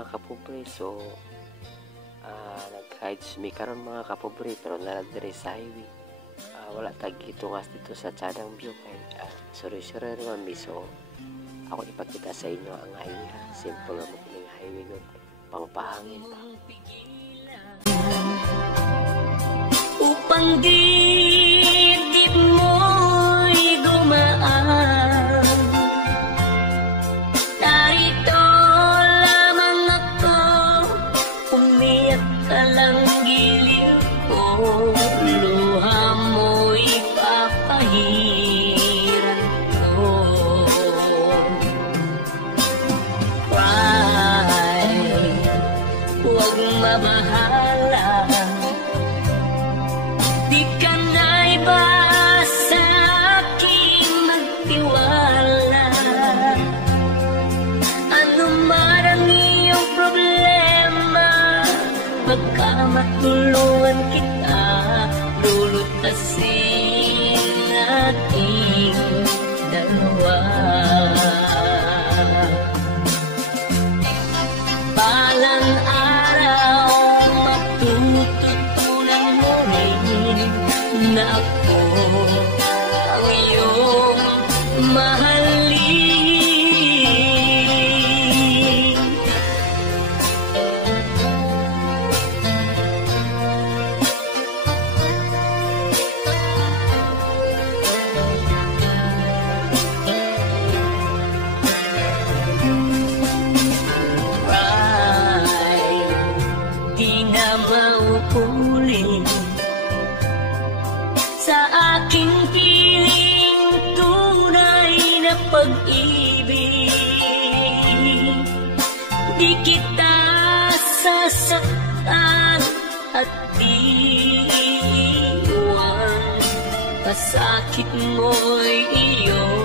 mga kapobre. So nag-ride mi karon mga kapobre, pero naradiri sa highway. Wala taggitungas dito sa Tsadang View kay sorry naman mi. So ako ipakita sa inyo ang highway. Simple lang yung highway ko, pangpahangin pa. Upang dibdib mo'y gumaan, narito lamang ako, umiyak ka lang giliw ko, luha mo'y papahiran ko. Cry, huwag mabahala, di ka na'y ba sa aking magtiwala? Ano man ang iyong problema, baka matulungan kita, lulutasin ating dalawa. Balang araw matututunan mo rin na ako ang iyong mahalin. Right, di na mauulit sa aking piling tunay na pag-ibig. Di kita sasaktan at di iwan, kasakit mo'y iyong